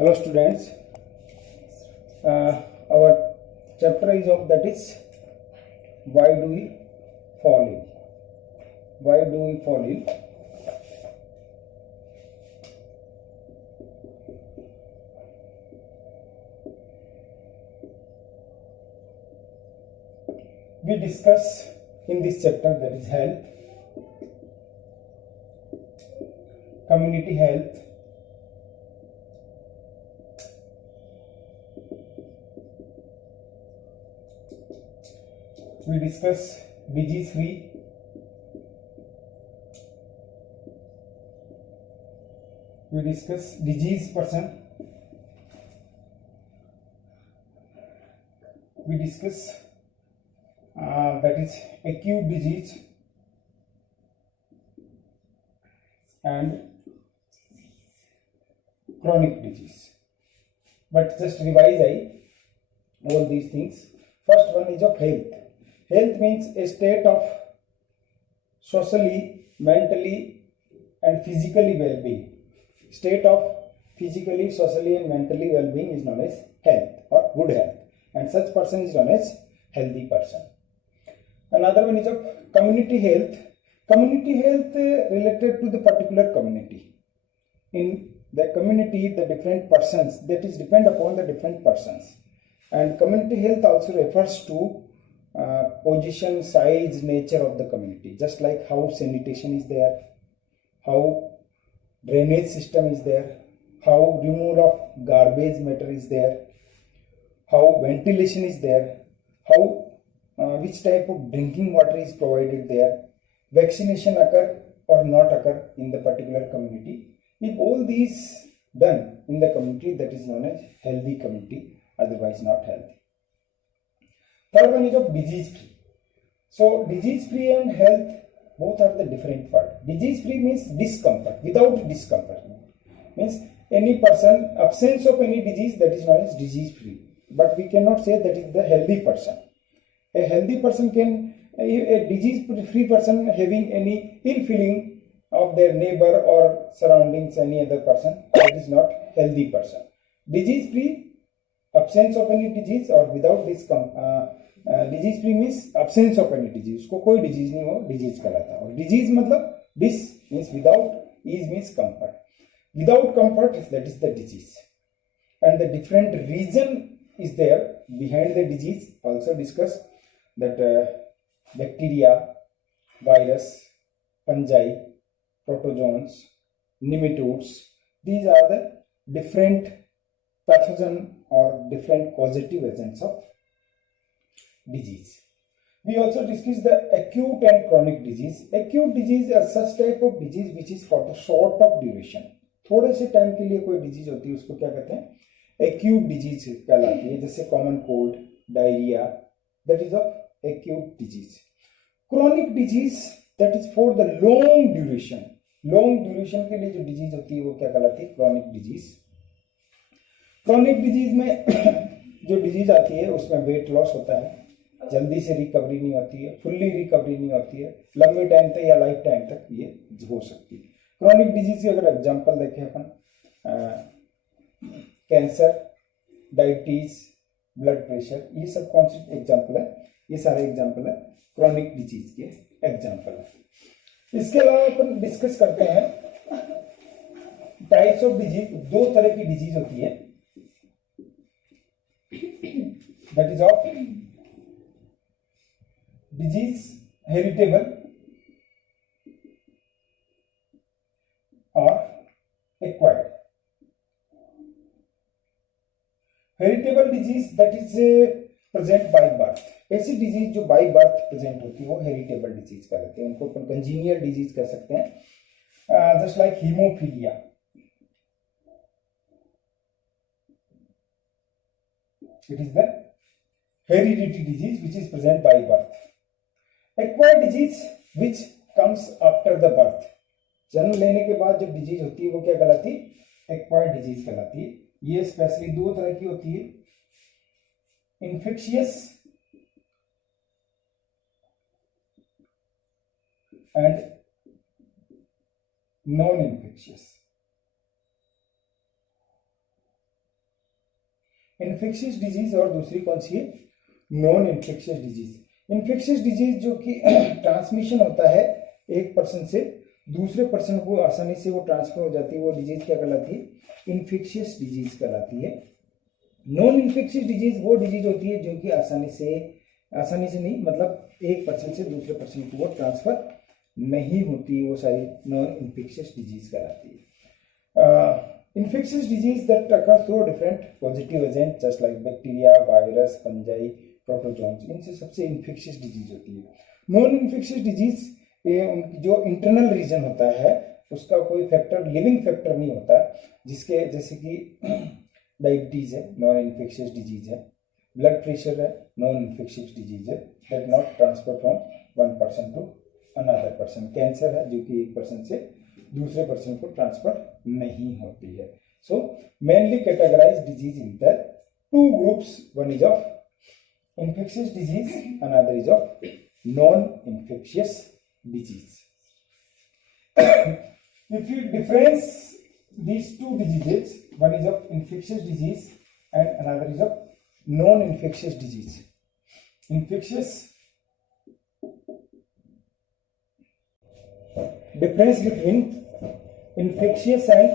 Hello students, our chapter is of that is why do we fall ill? Why do we fall ill? We discuss in this chapter that is health, community health, we discuss disease free, we discuss disease person, we discuss that is acute disease and chronic disease. But just revise all these things. First one is of health. Health means a state of socially, mentally and physically well-being. State of physically, socially and mentally well-being is known as health or good health, and such person is known as healthy person. Another one is of community health. Community health related to the particular community. In the community, the different persons, that is depend upon the different persons. And community health also refers to position, size, nature of the community. Just like how sanitation is there, how drainage system is there, how removal of garbage matter is there, how ventilation is there, how which type of drinking water is provided there, vaccination occur or not occur in the particular community. If all these done in the community, that is known as healthy community, otherwise not healthy. Third one is of disease free. So disease free and health both are the different words. Disease free means discomfort, without discomfort. Means any person, absence of any disease, that is known as disease free. But we cannot say that is the healthy person. A healthy person can, a disease free person having any ill feeling of their neighbor or surroundings, any other person, that is not healthy person. Disease free, absence of any disease or without disease free means absence of any disease. उसको कोई disease नहीं हो, disease कहलाता है. और disease मतलब dis means without, is means comfort. Without comfort, that is the disease. And the different reason is there behind the disease. Also discuss that bacteria, virus, fungi, protozoans, nematodes, these are the different pathogen or different causative agents of disease. We also discuss the acute and chronic disease. Acute disease is such type of disease which is for the short of duration. थोड़े से time के लिए कोई disease होती है उसको क्या कहते हैं? एक्यूट डिजीज कहलाती है. जैसे common cold, diarrhoea, that is of acute disease. Chronic disease, that is for the long duration. Long duration के लिए जो डिजीज होती है वो क्या कहलाती है? Chronic disease. Chronic disease में जो डिजीज आती है उसमें वेट लॉस होता है, जल्दी से रिकवरी नहीं होती है, फुल्ली रिकवरी नहीं होती है, लंबे टाइम तक या लाइफ टाइम तक ये हो सकती है. क्रोनिक डिजीज की अगर एग्जांपल देखें अपन, कैंसर, डायबिटीज, ब्लड प्रेशर, ये सब कौन सी एग्जांपल है? ये सारे एग्जांपल है क्रोनिक डिजीज के एग्जांपल है. इसके अलावा अपन डिस्कस करते हैं टाइप्स ऑफ डिजीज. दो तरह की डिजीज होती है, that is of disease heritable और acquired. Heritable disease that is present by birth. ऐसी डिजीज जो बाय बर्थ प्रेजेंट होती है वो हेरिटेबल डिजीज कहलाते हैं. उनको अपन कंजीनियल डिजीज कह सकते हैं. Just like haemophilia, it is the hereditary disease which is present by birth. Acquired disease which comes after the birth. जन्म लेने के बाद जो डिजीज होती है वो क्या कहलाती है? एक्वायर्ड डिजीज कहलाती है. ये स्पेशली दो तरह की होती है, infectious and non infectious. Infectious disease और दूसरी कौन सी है, non infectious disease. Infectious disease जो कि ट्रांसमिशन होता है एक पर्सन से दूसरे पर्सन को आसानी से वो ट्रांसफर हो जाती है, वो डिजीज क्या कहलाती है, इन्फेक्शियस डिजीज कहलाती है। नॉन इन्फेक्शियस डिजीज वो डिजीज होती है जो कि आसानी से नहीं, मतलब एक पर्सन से दूसरे पर्सन को वो ट्रांसफर नहीं होती, वो सारी नॉन इन्फेक्शियस डिजीज कहलाती है। Infectious disease that occur through different positive agents just like bacteria, virus, fungi, protozoans, इनसे सबसे infectious disease होती है। नॉन इन्फेक्शियस डिजीज उनकी जो इंटरनल रीजन होता है उसका कोई फैक्टर, लिविंग फैक्टर नहीं होता, जिसके जैसे कि डायबिटीज है, नॉन इन्फेक्शियस डिजीज है, ब्लड प्रेशर है, नॉन इन्फेक्शियस डिजीज है, that not transfer from one person to another person. Cancer है जो कि एक पर्सन से दूसरे पर्सन को ट्रांसफर नहीं होती है। So mainly categorise disease in the two groups, one is of infectious disease, another is of non infectious disease. If you difference these two diseases, one is of infectious disease and another is of non-infectious disease. Infectious, difference between infectious and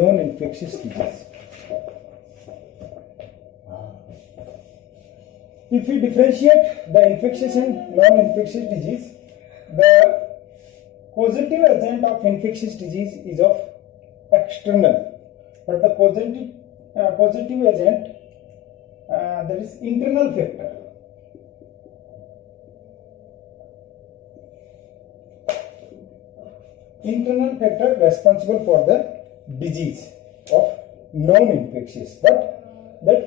non-infectious disease. If you differentiate the infectious and non-infectious disease, the causative agent of infectious disease is of external, but the causative agent that is internal factor. Internal factor responsible for the disease of non-infectious, but that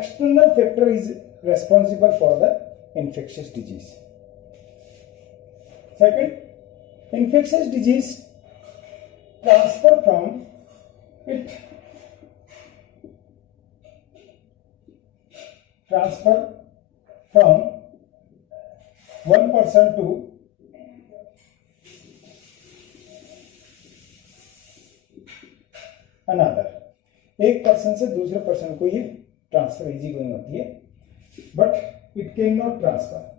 external factor is responsible for the infectious disease. Second, infectious disease transfer from one person to another. एक person से दूसरे person को ये transfer easy going होती है, but it can not transfer.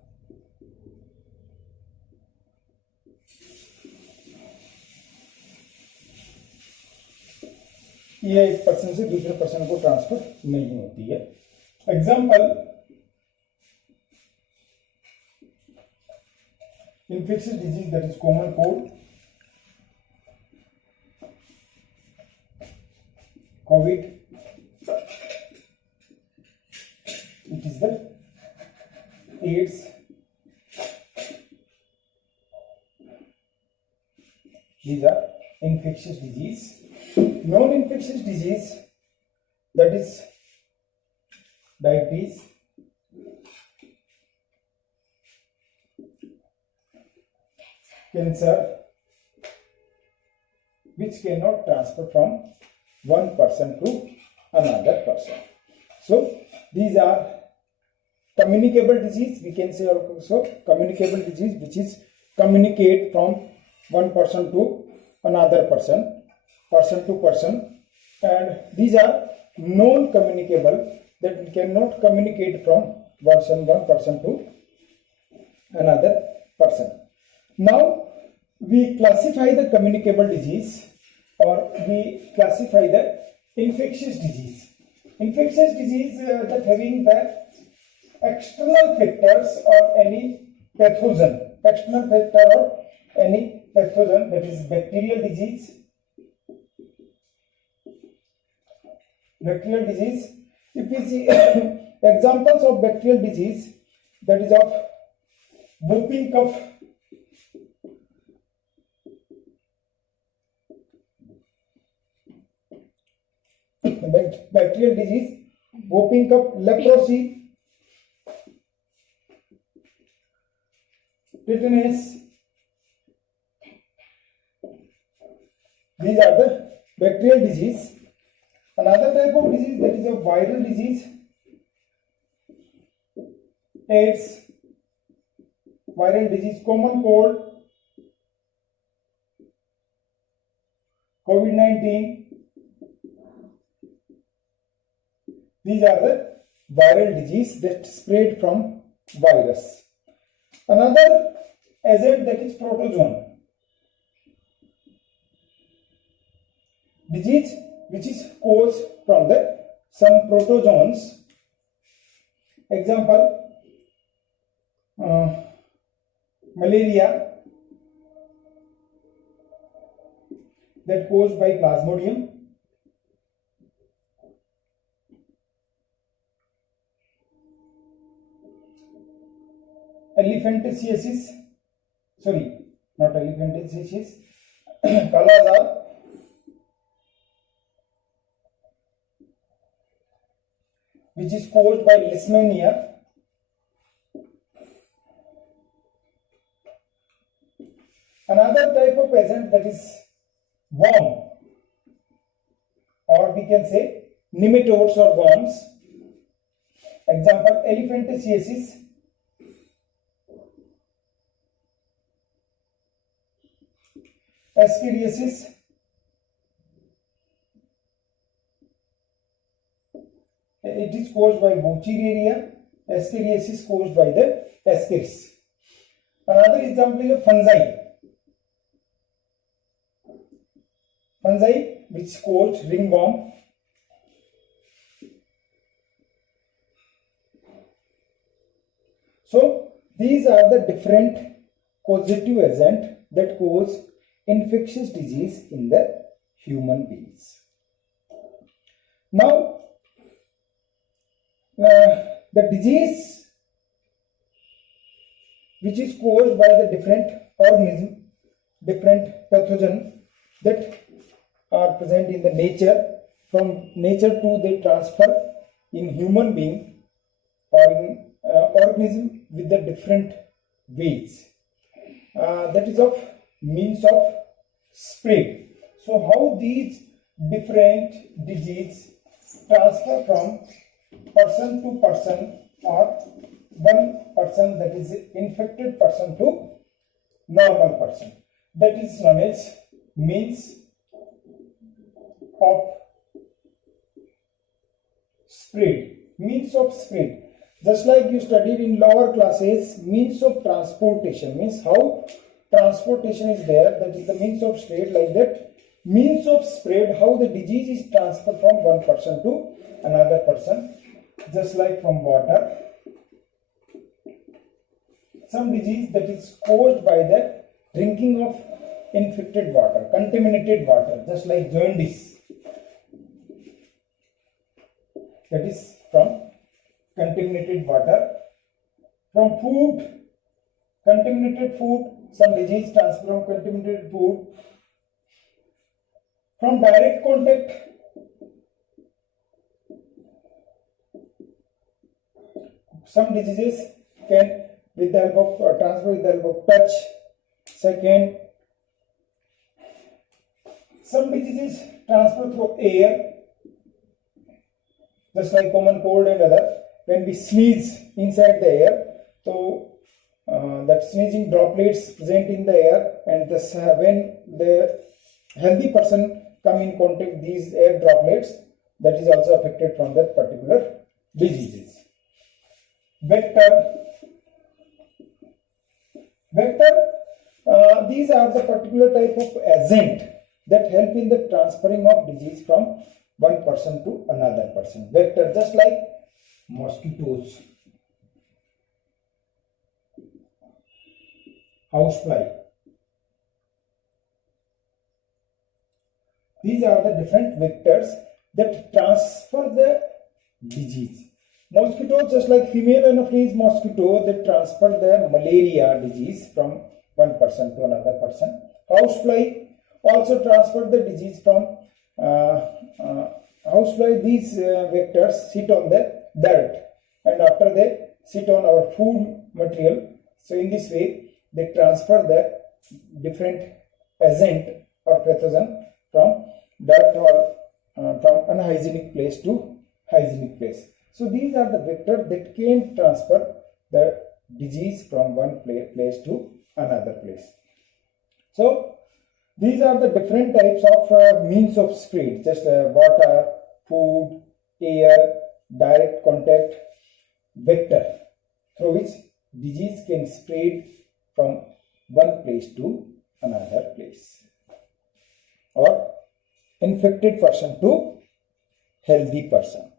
ये एक person से दूसरे पर्सन को ट्रांसफर नहीं होती है। Example, infectious disease that is common cold, Covid, it is the AIDS, these are infectious disease. Non-infectious disease, that is diabetes, cancer, which cannot transfer from one person to another person. So these are communicable disease. We can say also communicable disease, which is communicate from one person to another person, person to person, and these are non-communicable, that we cannot communicate from one person to another person. Now we classify the communicable disease, or we classify the infectious disease. Infectious disease that having the external factors or any pathogen, external factor or any pathogen, that is bacterial disease. Bacterial disease, if we see examples of bacterial disease, that is of whooping cough, bacterial disease, whooping cough, leprosy, tetanus, these are the bacterial disease. Another type of disease, that is a viral disease, AIDS, viral disease, common cold, COVID-19, These are the viral disease that spread from virus. Another agent, that is protozoan. Disease which is caused from the some protozoans. Example, malaria, that caused by Plasmodium. Elephantiasis, sorry, not elephantiasis, Kala-Azar, which is caused by Leishmania. Another type of agent, that is worm, or we can say nematodes or worms. Example, elephantiasis, Ascariasis, it is caused by Wuchereria. Ascariasis caused by the Ascaris. Another example is fungi. Fungi which caused ringworm. So these are the different causative agents that cause infectious disease in the human beings. Now, the disease which is caused by the different organism, different pathogen that are present in the nature, from nature to they transfer in human being or in organism with the different ways. That is of means of spread. So how these different disease transfer from person to person, or one person, that is infected person, to normal person, that is known as means of spread. Means of spread, just like you studied in lower classes, means of transportation means how transportation is there, that is the means of spread. Like that, means of spread, how the disease is transferred from one person to another person, just like from water. Some disease that is caused by the drinking of infected water, contaminated water, just like jaundice, that is from contaminated water. From food, contaminated food, some disease transfer from contaminated food. From direct contact, some diseases can with the help of transfer with the help of touch. Second, some diseases transfer through air, just like common cold and other. When we sneeze inside the air, so that sneezing droplets present in the air, and this, when the healthy person come in contact with these air droplets, that is also affected from that particular diseases. Vector, these are the particular type of agent that help in the transferring of disease from one person to another person. Vector, just like mosquitoes, housefly. These are the different vectors that transfer the disease. Mosquitoes, just like female anopheles mosquito, that transfer the malaria disease from one person to another person. Housefly also transfer the disease from housefly. These vectors sit on the dirt, and after they sit on our food material, so in this way they transfer the different agent or pathogen from dirt or from unhygienic place to hygienic place. So these are the vectors that can transfer the disease from one place to another place. So these are the different types of means of spread, just water, food, air, direct contact vector through which disease can spread from one place to another place, or infected person to healthy person.